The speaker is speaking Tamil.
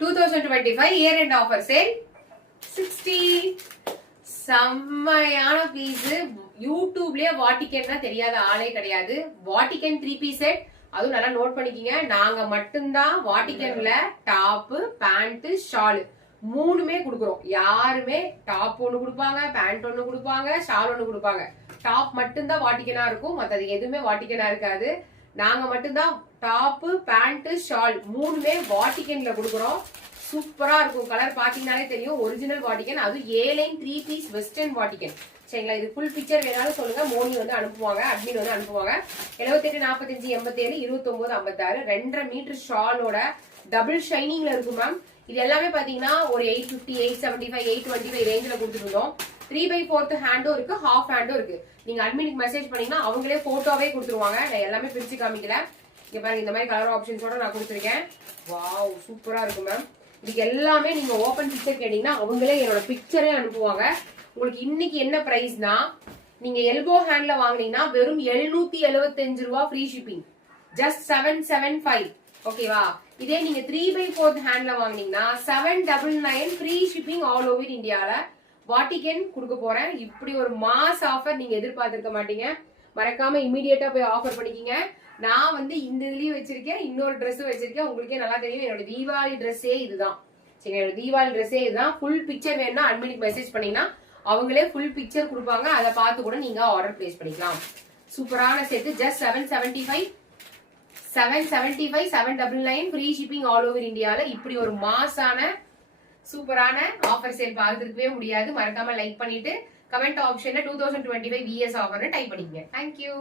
2025 year end offer sale 60 செம்மையான பீஸ். யூடியூப்லயே வாட்டிகன்னா தெரியாத ஆளே கிடையாது. வாட்டிகன் 3 பீஸ் செட், அதுவும் நல்லா நோட் பண்ணிக்கீங்க. நாங்க மட்டும்தான் வாட்டிகன்ல டாப், பேண்ட், ஷால் மூணுமே கொடுக்குறோம். யாருமே டாப் ஒண்ணு கொடுப்பாங்க, பேண்ட் ஒண்ணு கொடுப்பாங்க, ஷால் ஒண்ணு கொடுப்பாங்க. டாப் மட்டும்தான் வாட்டிகனா இருக்கும், மற்றது எதுவுமே வாட்டிகனா இருக்காது. நாங்க மட்டும்தான் டாப், பேண்ட், ஷால் மூணுமே வாட்டிகன்ல கொடுக்குறோம். சூப்பரா இருக்கும். கலர் பாத்தீங்கன்னாலே தெரியும், ஒரிஜினல் வாட்டிகன். அது A-line 3 பீஸ் வெஸ்டர்ன் வாட்டிகன். சரிங்களா? இது ஃபுல் பிக்சர் வேணாலும் சொல்லுங்க, மோனி வந்து அனுப்புவாங்க, அட்மின் வந்து அனுப்புவாங்க. 78 45 87 29 56 2.5 மீட்டர் ஷாலோட டபுள் ஷைனிங்ல இருக்கும் மேம். இது எல்லாமே பாத்தீங்கன்னா ஒரு 850 875 825 ரேஞ்சில கொடுத்துருந்தோம். 3/4 ஹேண்டும் இருக்கு, ஹாஃப் ஹேண்டும் இருக்கு. நீங்க அட்மினுக்கு மெசேஜ் பண்ணீங்கன்னா அவங்களே போட்டோவே கொடுத்துருவாங்க. நான் எல்லாமே பிரிச்சு காமிக்கல. இங்க பாருங்க, இந்த மாதிரி கலர் ஆப்ஷன்ஸோட நான் கொடுத்துருக்கேன். வாவ், சூப்பரா இருக்கும் மேம். இதுக்கு எல்லாமே நீங்க ஓபன் பிக்சர் கேட்டீங்கன்னா அவங்களே என்னோட பிக்சரே அனுப்புவாங்க. உங்களுக்கு இன்னைக்கு என்ன பிரைஸ்னா, நீங்க எல்போ ஹேண்ட்ல வாங்குனீங்கன்னா வெறும் 775 ரூபா ஃப்ரீ ஷிப்பிங், ஜஸ்ட் 775. ஓகேவா? இதே நீங்க 3/4 ஹேண்ட்ல வாங்குனீங்கன்னா 799 ஃப்ரீ ஷிப்பிங் ஆல் ஓவர் இந்தியால. வாட்டிகன் கொடுக்க போறேன். இப்படி ஒரு மாஸ் ஆஃபர் நீங்க எதிர்பார்த்திருக்க மாட்டீங்க. மறக்காம இமீடியட்டா போய் ஆஃபர் பண்ணிக்கீங்க. நான் வந்து இந்த இதுலயும் வச்சிருக்கேன், இன்னொரு ட்ரெஸ் வச்சிருக்கேன். உங்களுக்கே நல்லா தெரியும், என்னோட தீபாவளி ட்ரெஸ்ஸே இதுதான். சரி, என்னோட தீபாவளி ட்ரெஸ்ஸே இதுதான். ஃபுல் பிக்சர் வேணும்னா அட்மினுக்கு மெசேஜ் பண்ணீங்கன்னா அவங்களே ஃபுல் பிக்சர் கொடுப்பாங்க. அதை பார்த்து கூட நீங்க ஆர்டர் பிளேஸ் பண்ணிக்கலாம். சூப்பரான set, just 775 799 free shipping all over இந்தியால. இப்படி ஒரு மாசான சூப்பரான ஆஃபர் சேல் பார்த்துருக்கவே முடியாது. மறக்காம லைக் பண்ணிட்டு கமெண்ட் ஆப்ஷன்ல 2025 VS ஆஃபர்னு டைப் பண்ணிக்கங்க. தேங்க்யூ.